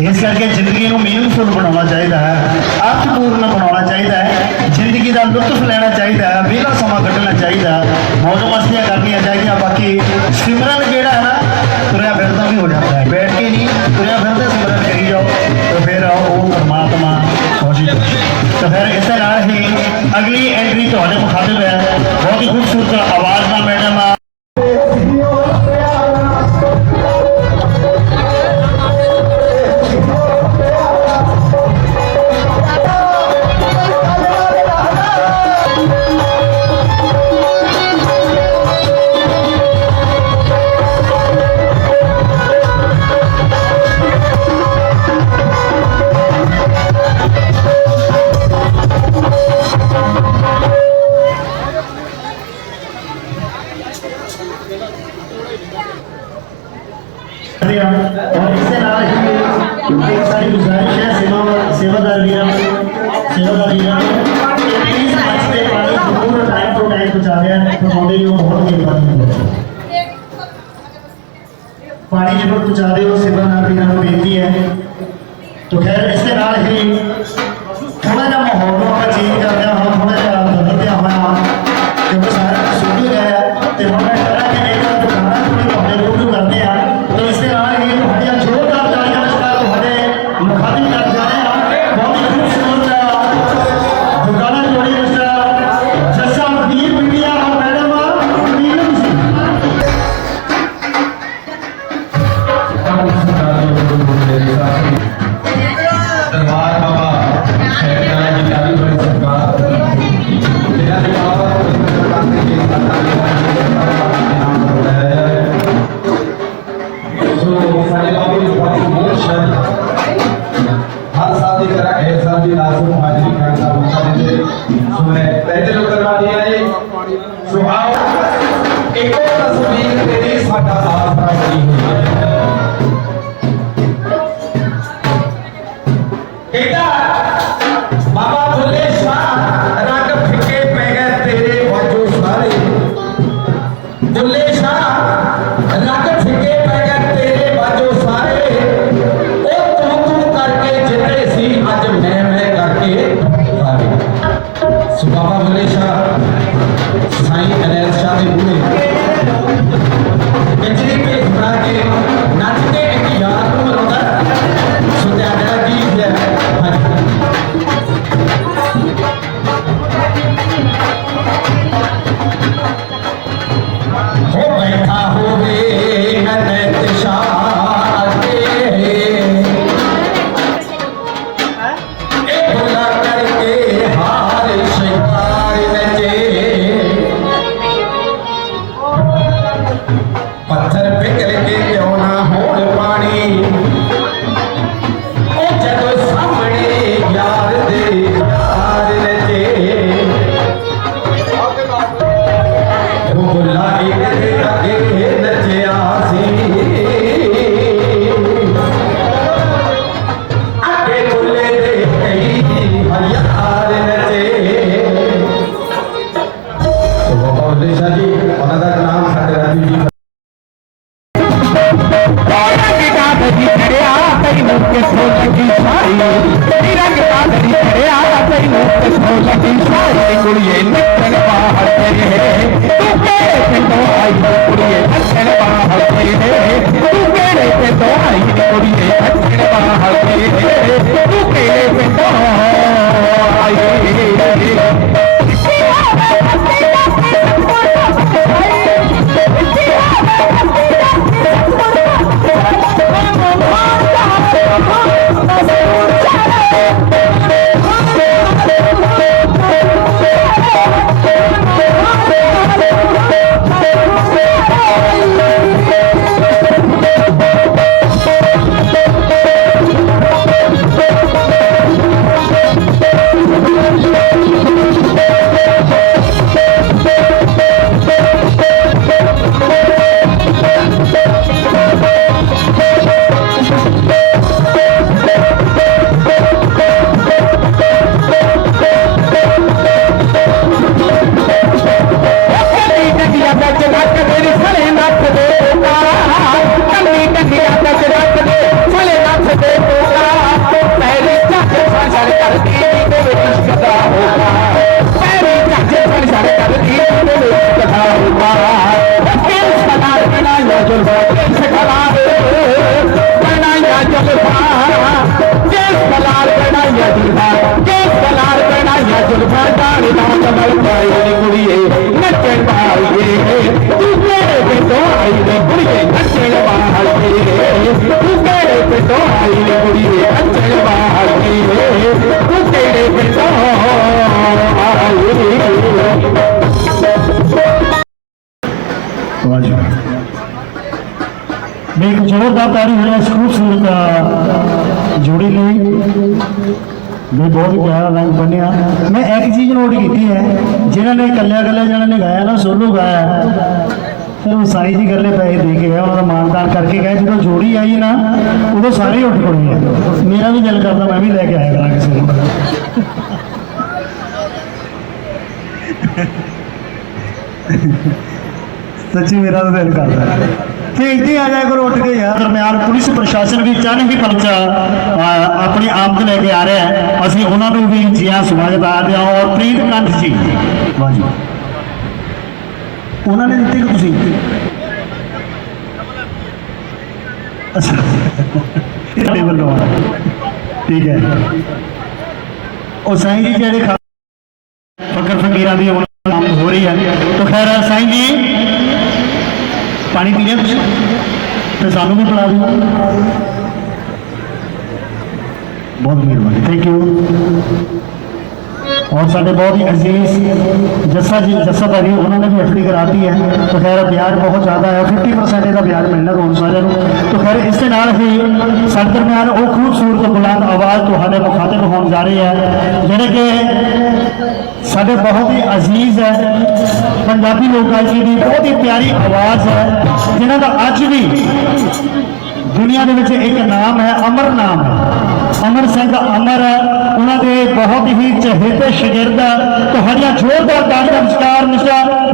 ਇਸ ਕਰਕੇ ਜ਼ਿੰਦਗੀ ਨੂੰ ਮੀਨਿੰਗਫੁਲ ਬਣਾਉਣਾ ਚਾਹੀਦਾ ਹੈ, ਅਰਥਪੂਰਨ ਬਣਾਉਣਾ ਚਾਹੀਦਾ ਹੈ, ਜ਼ਿੰਦਗੀ ਦਾ ਲੁਤਫ ਲੈਣਾ ਚਾਹੀਦਾ ਹੈ, ਵਿਹਲਾ ਸਮਾਂ ਕੱਢਣਾ ਚਾਹੀਦਾ ਹੈ, ਮੌਜ ਮਸਤੀਆਂ ਕਰਨੀਆਂ ਚਾਹੀਦੀਆਂ, ਬਾਕੀ ਸਿਮਰਨ ਜਿਹੜਾ ਹੈ ਨਾ, ਤੁਰਿਆ ਫਿਰਦਾ ਵੀ ਹੋ ਜਾਂਦਾ ਹੈ। ਬੈਠ ਕੇ ਨਹੀਂ, ਤੁਰਿਆ ਫਿਰਦਾ, ਸਿਮਰਨ ਕਰੀ ਜਾਓ, ਤੇ ਫਿਰ ਉਹ ਪਰਮਾਤਮਾ ਖੁਸ਼ੀ ਤਾਂ ਫਿਰ ਇਸੇ ਨਾਲ ਹੀ ਅਗਲੀ ਐਂਟਰੀ ਤੁਹਾਡੇ ਮੁਖਾਤਿਬ ਹੈ, ਬਹੁਤ ਹੀ ਖੂਬਸੂਰਤ ਆਵਾਜ਼ ਨਾਲ पानी जब पहुँचा दे और सेवादार पीना को बेनती है। तो खैर ईश्वरी कुड़िए लक्षण बाहते तू मेरे पे तो आई कुड़िए लक्षण बाहते तू मेरे पे तो आई कुड़िए लक्षण बाहते तू मेरे पे तो आई ಅಂಚಳ ಬಾಳ್ತೀವೆ ಉತ್ತೆಡೆ ಬಿಟ್ಟು ಹಾಲಿನ ಕುಡಿವೆ ಅಂಚಳ ಬಾಳ್ತೀವೆ ಉತ್ತೆಡೆ ಬಿಟ್ಟು మీకు జోరుదార్ తారీఖ స్కూల్స్ जोड़ी ली भी बहुत प्यारा रंग बनया मैं एक चीज़ नोट की है जिन्होंने कल्या कल्या जिन्होंने गाया ना सोलो गाया ਉਹ ਸਾਈ ਜੀ ਗੱਲੇ ਪੈਸੇ ਦੇ ਕੇ ਗਏ ਉਹਨਾਂ ਦਾ ਮਾਨਦਾਨ ਕਰਕੇ ਗਏ ਜਦੋਂ ਜੋੜੀ ਆਈ ਨਾ ਉਦੋਂ ਸਾਰੇ ਉੱਠ ਖੜੇ ਮੇਰਾ ਵੀ ਦਿਲ ਕਰਦਾ ਮੈਂ ਵੀ ਲੈ ਕੇ ਆਇਆ ਕਰਾਂ ਕਿਸੇ ਨੂੰ ਸੱਚੀ ਮੇਰਾ ਤਾਂ ਦਿਲ ਕਰਦਾ। ਤੇ ਇੱਥੇ ਆ ਜਾਇਆ ਕਰੋ ਉੱਠ ਕੇ ਯਾਰ। ਦਰਮਿਆਨ ਪੁਲਿਸ ਪ੍ਰਸ਼ਾਸਨ ਵੀ ਚਾਹਨੇ ਵੀ ਪਰਚਾ ਅਹ, ਆਪਣੀ ਆਮਦ ਲੈ ਕੇ ਆ ਰਿਹਾ ਹੈ। ਅਸੀਂ ਉਹਨਾਂ ਨੂੰ ਵੀ ਜੀਆਂ ਸਵਾਗਤ ਆਦੇ ਔਰ ਪ੍ਰੀਤ ਕੰਠ ਜੀ। ਵਾਹ ਉਹਨਾਂ ਨੇ ਦਿੱਤੀ ਕਿ ਤੁਸੀਂ ਅੱਛਾ। ਇਹ ਤੁਹਾਡੇ ਵੱਲੋਂ ਆ। ਠੀਕ ਹੈ। ਉਹ ਸਾਈਂ ਜੀ ਜਿਹੜੇ ਖਾ- ਫਕਰ ਫਕੀਰਾਂ ਦੀ ਕੰਮ ਹੋ ਰਹੀ ਹੈ। ਤਾਂ ਖੈਰ ਸਾਈਂ ਜੀ। ਪਾਣੀ ਪੀ ਲਿਆ ਤੁਸੀਂ? ਤੇ ਸਾਨੂੰ ਵੀ ਪਿਲਾ ਦਿਓ। ਬਹੁਤ ਮਿਹਰਬਾਨੀ। ਥੈਂਕ ਯੂ और साढ़े बहुत ही अजीज जस्सा जी जस्सा भाजी उन्होंने भी एफ डी कराती है तो खैर ब्याज बहुत ज़्यादा है फिफ्टी परसेंट ਇਹਦਾ ब्याज ਮਿਲਣਾ ਰੋਣ ਸਾਰਿਆਂ ਨੂੰ तो खैर ਇਸ ਦੇ ਨਾਲ ਹੀ ਸਾਡੇ ਦਰਮਿਆਨ ਉਹ ਖੂਬਸੂਰਤ ਬੁਲੰਦ ਆਵਾਜ਼ ਤੁਹਾਡੇ ਮੁਖਾਤਬ ਹੋਣ ਜਾ ਰਹੀ ਹੈ ਜਿਹੜੇ ਕਿ ਸਾਡੇ ਬਹੁਤ ਹੀ ਅਜ਼ੀਜ਼ ਹੈ ਪੰਜਾਬੀ ਲੋਕ ਗਾਇਕੀ ਦੀ ਬਹੁਤ ਹੀ ਪਿਆਰੀ ਆਵਾਜ਼ ਹੈ ਜਿਨ੍ਹਾਂ ਦਾ ਅੱਜ ਵੀ ਦੁਨੀਆ ਦੇ ਵਿੱਚ ਇੱਕ ਨਾਮ ਹੈ ਅਮਰ ਨਾਮ ਹੈ ਅਮਰ ਸਿੰਘ ਅਮਰ ਹੈ ਉਹਨਾਂ ਦੇ ਬਹੁਤ ਹੀ ਚਹੇਤੇ ਸ਼ਾਗਿਰਦ ਹੈ ਤੁਹਾਡੀਆਂ ਜ਼ੋਰਦਾਰ ਤਾੜੀਆਂ ਵਿਚਕਾਰ ਮਿਸਟਰ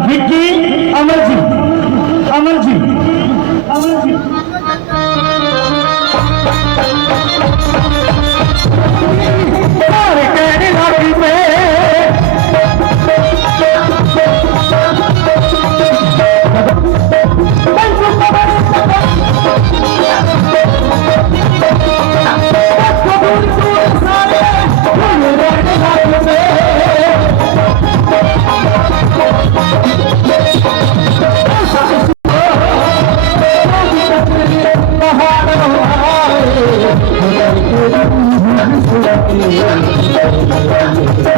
Thank you.